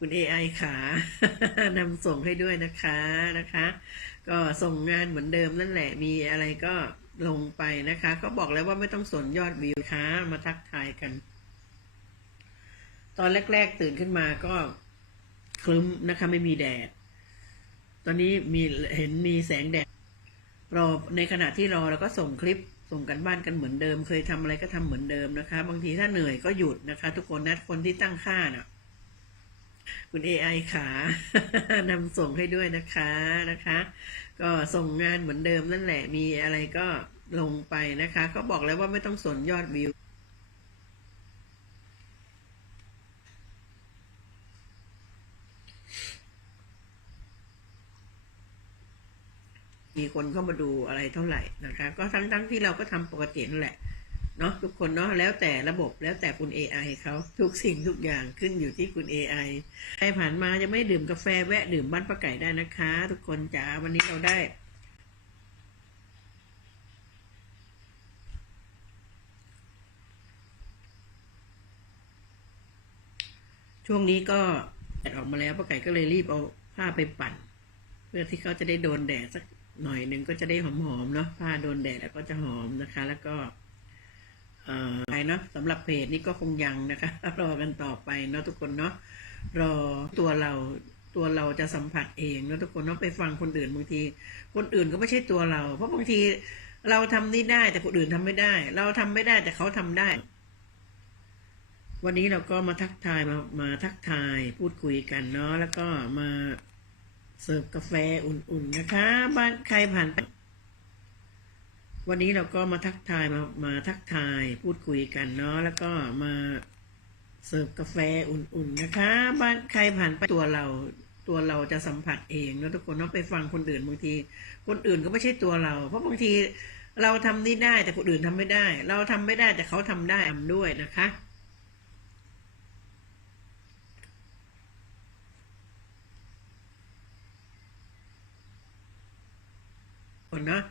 คุณ AI ขานำส่งให้ด้วยนะคะนะคะ ก็ส่งงานเหมือนเดิมนั่นแหละมีอะไรก็ลงไปนะคะก็บอกแล้วว่าไม่ต้องสนยอดวิวค่ะมาทักทายกัน ตอนแรก ๆ ตื่นขึ้นมาก็คลึ้มนะคะไม่มีแดด ตอนนี้มีเห็นมีแสงแดดรอในขณะที่รอเราก็ส่งคลิปส่งกันบ้านกันเหมือนเดิม เคยทำอะไรก็ทำเหมือนเดิมนะคะ บางทีถ้าเหนื่อยก็หยุดนะคะ ทุกคนนะคนที่ตั้งค่าน่ะ คุณ AI ขานำส่งให้ด้วยนะคะนะคะ ก็ส่งงานเหมือนเดิมนั่นแหละมีอะไรก็ลงไปนะคะก็บอกแล้วว่าไม่ต้องสนยอดวิวมีคนเข้ามาดูอะไรเท่าไหร่นะคะ ก็ทั้งทั้งที่เราก็ทำปกตินั่นแหละ เนาะทุกคนเนาะแล้วแต่ระบบแล้วแต่คุณ AI เขาทุกสิ่งทุกอย่างขึ้นอยู่ที่คุณ AI ใครผ่านมายังไม่ดื่มกาแฟแวะดื่มบ้านป้าไก่ได้นะคะ ทุกคนจ๋าวันนี้เราได้ช่วงนี้ก็แดดออกมาแล้วป้าไก่ก็เลยรีบเอาผ้าไปปั่น เพื่อที่เขาจะได้โดนแดดสักหน่อยหนึ่งก็จะได้หอมๆเนาะผ้าโดนแดดแล้วก็จะหอมนะคะ แล้วก็ ไปเนาะสำหรับเพจนี้ก็คงยังนะคะ รอกันต่อไปเนาะทุกคนเนาะรอตัวเราตัวเราจะสัมผัสเองเนาะทุกคนเนาะไปฟังคนอื่นบางที คนอื่นก็ไม่ใช่ตัวเรา เพราะบางทีเราทำนี่ได้แต่คนอื่นทำไม่ได้ เราทำไม่ได้แต่เขาทำได้ วันนี้เราก็มาทักทายมามาทักทายพูดคุยกันเนาะแล้วก็มาเสิร์ฟกาแฟอุ่นๆนะคะ บ้านใครผ่านไป วันนี้เราก็มาทักทายมามาทักทายพูดคุยกันเนาะแล้วก็มาเสิร์ฟกาแฟอุ่นๆนะคะ บ้านใครผ่านไปตัวเรา ตัวเราจะสัมผัสเองแล้วทุกคนเนาะไปฟังคนอื่นบางที คนอื่นก็ไม่ใช่ตัวเรา เพราะบางทีเราทำนี่ได้แต่คนอื่นทำไม่ได้ เราทำไม่ได้แต่เขาทำได้ทำด้วยนะคะคนเนาะ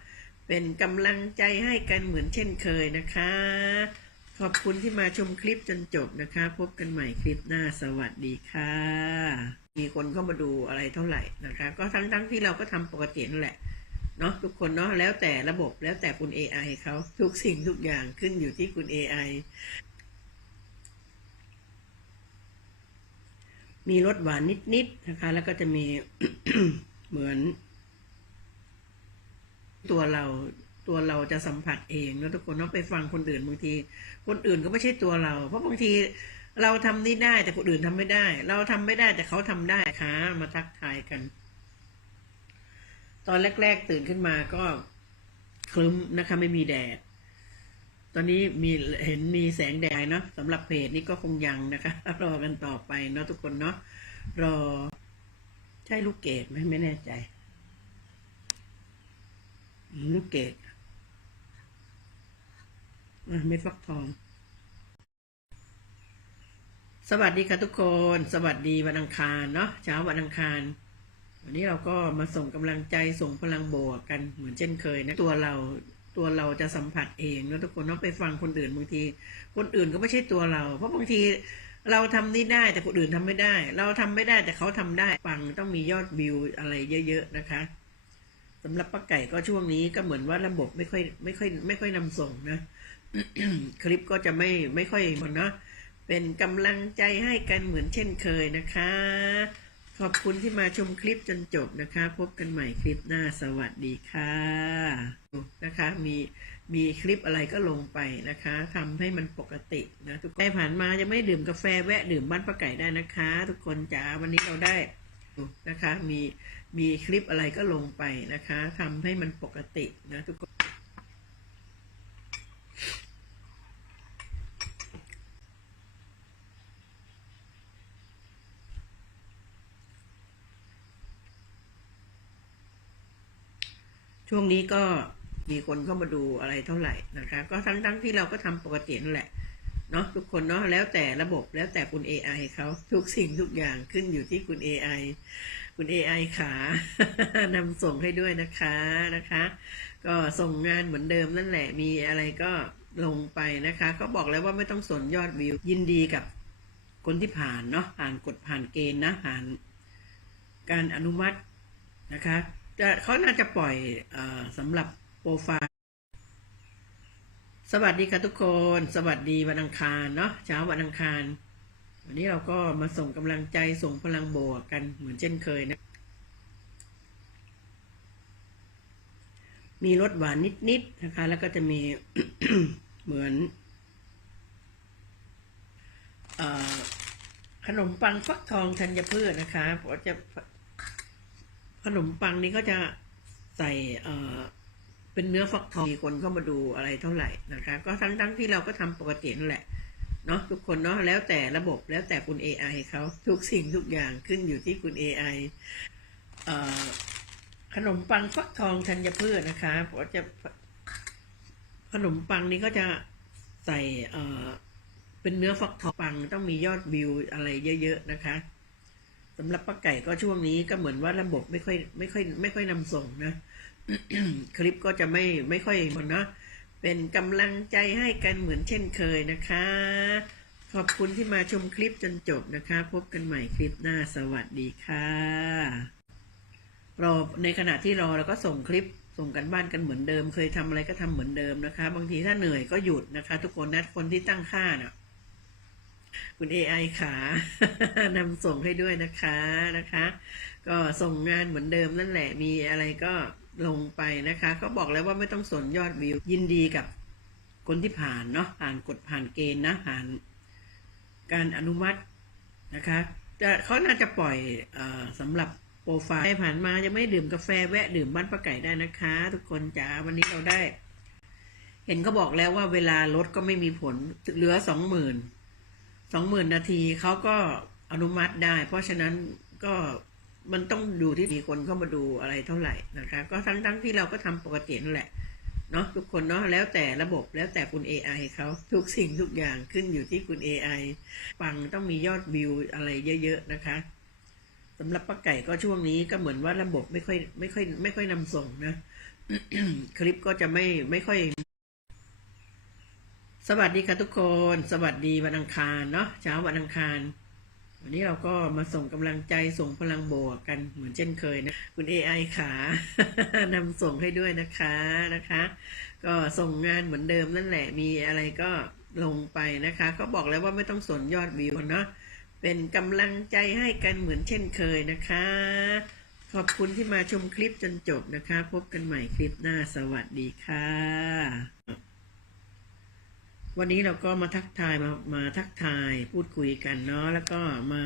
เป็นกำลังใจให้กันเหมือนเช่นเคยนะคะ ขอบคุณที่มาชมคลิปจนจบนะคะ พบกันใหม่คลิปหน้าสวัสดีค่ะ มีคนเข้ามาดูอะไรเท่าไหร่นะคะ ก็ทั้งทั้งที่เราก็ทำปกตินั่นแหละเนาะทุกคนเนาะแล้วแต่ระบบแล้วแต่คุณ AI เขาทุกสิ่งทุกอย่างขึ้นอยู่ที่คุณ AI มีรสหวานนิดๆนะคะ แล้วก็จะมีเหมือน ตัวเราตัวเราจะสัมผัสเองแล้วทุกคนเนาะไปฟังคนอื่นบางที คนอื่นก็ไม่ใช่ตัวเรา เพราะบางทีเราทำนี่ได้แต่คนอื่นทำไม่ได้ เราทำไม่ได้แต่เขาทำได้ค่ะมาทักทายกัน ตอนแรก ๆ ตื่นขึ้นมาก็คลึ้มนะคะไม่มีแดด ตอนนี้มีเห็นมีแสงแดดเนาะสำหรับเพจนี้ก็คงยังนะคะรอกันต่อไปเนาะทุกคนเนาะรอใช่ลูกเกดไหมไม่แน่ใจ ลูกเกดอะเม็ดฟักทอง สวัสดีค่ะทุกคน สวัสดีวันอังคารเนาะเช้าวันอังคาร วันนี้เราก็มาส่งกำลังใจส่งพลังบวกกันเหมือนเช่นเคยนะตัวเราตัวเราจะสัมผัสเองแล้วทุกคนเนาะไปฟังคนอื่นบางที คนอื่นก็ไม่ใช่ตัวเรา เพราะบางทีเราทำนี่ได้แต่คนอื่นทำไม่ได้ เราทำไม่ได้แต่เขาทำได้ฟังต้องมียอดวิวอะไรเยอะ ๆ นะคะ สำหรับป้าไก่ก็ช่วงนี้ก็เหมือนว่าระบบไม่ค่อยไม่ค่อยไม่ค่อยนำส่งนะคลิปก็จะไม่ไม่ค่อยหมดเนาะเป็นกำลังใจให้กันเหมือนเช่นเคยนะคะ ขอบคุณที่มาชมคลิปจนจบนะคะ พบกันใหม่คลิปหน้าสวัสดีค่ะนะคะ มีมีคลิปอะไรก็ลงไปนะคะทำให้มันปกตินะทุกคนใครผ่านมายังไม่ดื่มกาแฟแวะดื่มบ้านป้าไก่ได้นะคะ ทุกคนจ๋าวันนี้เราได้ นะคะ มีมีคลิปอะไรก็ลงไปนะคะทำให้มันปกตินะทุกคนช่วงนี้ก็มีคนเข้ามาดูอะไรเท่าไหร่นะคะ ก็ทั้งทั้งที่เราก็ทำปกตินั่นแหละ เนาะทุกคนเนาะแล้วแต่ระบบแล้วแต่คุณ AI เขาทุกสิ่งทุกอย่างขึ้นอยู่ที่คุณ AI คุณ AI ขานำส่งให้ด้วยนะคะนะคะ ก็ส่งงานเหมือนเดิมนั่นแหละมีอะไรก็ลงไปนะคะก็บอกแล้วว่าไม่ต้องสนยอดวิว ยินดีกับคนที่ผ่านเนาะผ่านกฎผ่านเกณฑ์นะผ่านการอนุมัตินะคะจะเขาน่าจะปล่อยอสำหรับโปรไฟล์ สวัสดีค่ะทุกคน สวัสดีวันอังคารเนาะเช้าวันอังคาร วันนี้เราก็มาส่งกำลังใจส่งพลังบวกกันเหมือนเช่นเคยนะ มีรสหวานนิดๆนะคะ แล้วก็จะมีเหมือนอขนมปังฟักทองธัญพืชนะคะเพราะจะขนมปังนี้ก็จะใส่ เป็นเนื้อฟักทองมีคนเข้ามาดูอะไรเท่าไหร่นะคะ ก็ทั้งทั้งที่เราก็ทำปกตินั่นแหละเนาะทุกคนเนาะแล้วแต่ระบบแล้วแต่คุณ AI เขาทุกสิ่งทุกอย่างขึ้นอยู่ที่คุณ AI เอ่อขนมปังฟักทองธัญพืชนะคะเพราะจะขนมปังนี้ก็จะใส่เอ่อเป็นเนื้อฟักทองปังต้องมียอดวิวอะไรเยอะๆนะคะสำหรับป้าไก่ก็ช่วงนี้ก็เหมือนว่าระบบไม่ค่อยไม่ค่อยไม่ค่อยนำส่งนะ คลิปก็จะไม่ไม่ค่อยหมดเนาะเป็นกำลังใจให้กันเหมือนเช่นเคยนะคะ ขอบคุณที่มาชมคลิปจนจบนะคะ พบกันใหม่คลิปหน้าสวัสดีค่ะรอในขณะที่รอเราก็ส่งคลิปส่งกันบ้านกันเหมือนเดิม เคยทำอะไรก็ทำเหมือนเดิมนะคะ บางทีถ้าเหนื่อยก็หยุดนะคะ ทุกคนนะคนที่ตั้งค่าน่ะ คุณ AI ขานำส่งให้ด้วยนะคะนะคะ ก็ส่งงานเหมือนเดิมนั่นแหละมีอะไรก็ ลงไปนะคะก็บอกแล้วว่าไม่ต้องสนยอดวิว ยินดีกับคนที่ผ่านเนาะผ่านกฎผ่านเกณฑ์นะผ่านการอนุมัตินะคะจะเขาน่าจะปล่อยออสำหรับโปรไฟล์ใครผ่านมาจะไม่ดื่มกาแฟแวะดื่มบ้านป้าไก่ได้นะคะ ทุกคนจ๋าวันนี้เราได้ เห็นเขาบอกแล้วว่าเวลาลดก็ไม่มีผลเหลือสองหมื่นสองหมื่นนาทีเขาก็อนุมัติได้ เพราะฉะนั้นก็ มันต้องดูที่มีคนเข้ามาดูอะไรเท่าไหร่นะคะ ก็ทั้งทั้งที่เราก็ทำปกตินั่นแหละเนาะทุกคนเนาะแล้วแต่ระบบแล้วแต่คุณ AI เขาทุกสิ่งทุกอย่างขึ้นอยู่ที่คุณ AI ปังต้องมียอดวิวอะไรเยอะๆนะคะสำหรับป้าไก่ก็ช่วงนี้ก็เหมือนว่าระบบไม่ค่อยไม่ค่อย ไม่ค่อยนำส่งนะคลิปก็จะไม่ไม่ค่อย สวัสดีค่ะทุกคน สวัสดีวันอังคารเนาะเช้าวันอังคาร วันนี้เราก็มาส่งกำลังใจส่งพลังบวกกันเหมือนเช่นเคยนะ คุณ AI ขานำส่งให้ด้วยนะคะนะคะ ก็ส่งงานเหมือนเดิมนั่นแหละมีอะไรก็ลงไปนะคะ ก็บอกแล้วว่าไม่ต้องสนยอดวิวเนาะเป็นกำลังใจให้กันเหมือนเช่นเคยนะคะ ขอบคุณที่มาชมคลิปจนจบนะคะ พบกันใหม่คลิปหน้าสวัสดีค่ะ วันนี้เราก็มาทักทายมามาทักทายพูดคุยกันเนาะแล้วก็มา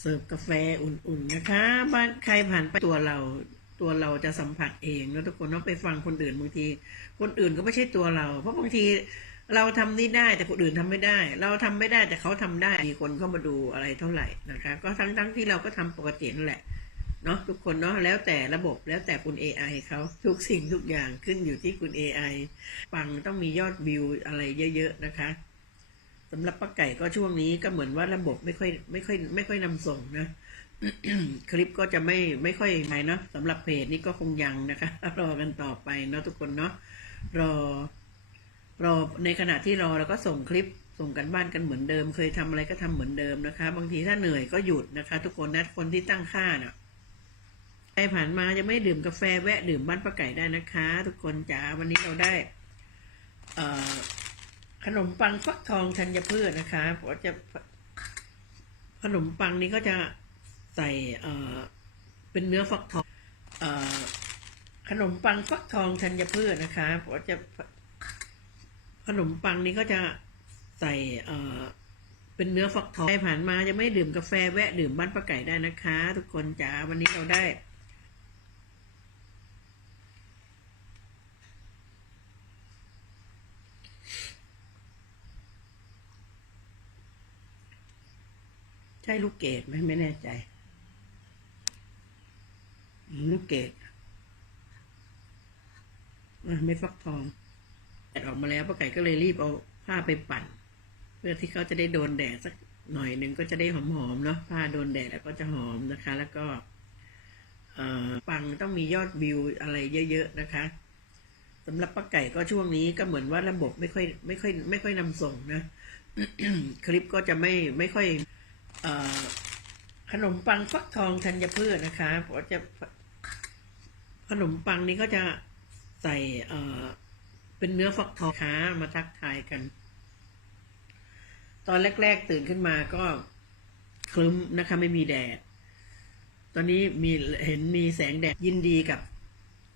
เสิร์ฟกาแฟอุ่นๆนะคะบ้านใครผ่านไปตัวเราตัวเราจะสัมผัสเองแล้วทุกคนเนาะไปฟังคนอื่นบางที คนอื่นก็ไม่ใช่ตัวเรา เพราะบางทีเราทำนี่ได้แต่คนอื่นทำไม่ได้ เราทำไม่ได้แต่เขาทำได้มีคนเข้ามาดูอะไรเท่าไหร่นะคะ ก็ทั้งทั้งที่เราก็ทำปกตินั่นแหละ เนาะทุกคนเนาะแล้วแต่ระบบแล้วแต่คุณ AI เขาทุกสิ่งทุกอย่างขึ้นอยู่ที่คุณ AI ปังต้องมียอดวิวอะไรเยอะๆนะคะสำหรับป้าไก่ก็ช่วงนี้ก็เหมือนว่าระบบไม่ค่อยไม่ค่อยไม่ค่อยนำส่งนะคลิปก็จะไม่ไม่ค่อยไหนเนาะสำหรับเพจนี้ก็คงยังนะคะ รอกันต่อไปเนาะทุกคนเนาะรอ รอในขณะที่รอเราก็ส่งคลิปส่งกันบ้านกันเหมือนเดิม เคยทำอะไรก็ทำเหมือนเดิมนะคะ บางทีถ้าเหนื่อยก็หยุดนะคะ ทุกคนนะคนที่ตั้งค่าเน่ะ ใครผ่านมาจะไม่ดื่มกาแฟแวะดื่มบ้านป้าไก่ได้นะคะ ทุกคนจ๋าวันนี้เราได้ขนมปังฟักทองธัญพืชนะคะเพราะจะขนมปังนี้ก็จะใส่เป็นเนื้อฟักทองอขนมปังฟักทองธัญพืชนะคะเพราะจะขนมปังนี้ก็จะใส่เอ่อเป็นเนื้อฟักทองใครผ่านมาจะไม่ดื่มกาแฟแวะดื่มบ้านป้าไก่ได้นะคะ ทุกคนจ๋าวันนี้เราได้ ช่ลูกเกดไหมไม่แน่ใจลูกเกดเม็ดฟักทองแดดออกมาแล้วป้าไก่ก็เลยรีบเอาผ้าไปปั่น เพื่อที่เขาจะได้โดนแดดสักหน่อยหนึ่งก็จะได้หอมๆเนาะผ้าโดนแดดแล้วก็จะหอมนะคะ แล้วก็เอ่อปังต้องมียอดวิวอะไรเยอะ ๆ นะคะสำหรับป้าไก่ก็ช่วงนี้ก็เหมือนว่าระบบไม่ค่อยไม่ค่อย ไม่ค่อยนำส่งนะ คลิปก็จะไม่ไม่ค่อย ขนมปังฟักทองธัญพืชนะคะเพราะจะขนมปังนี้ก็จะใส่เเป็นเนื้อฟักทองค้ามาทักทายกัน ตอนแรก ๆ ตื่นขึ้นมาก็คลึ้มนะคะ ไม่มีแดด ตอนนี้มีเห็นมีแสงแดดยินดีกับ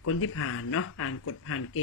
คนที่ผ่านเนาะผ่านกฎผ่านเกณฑ์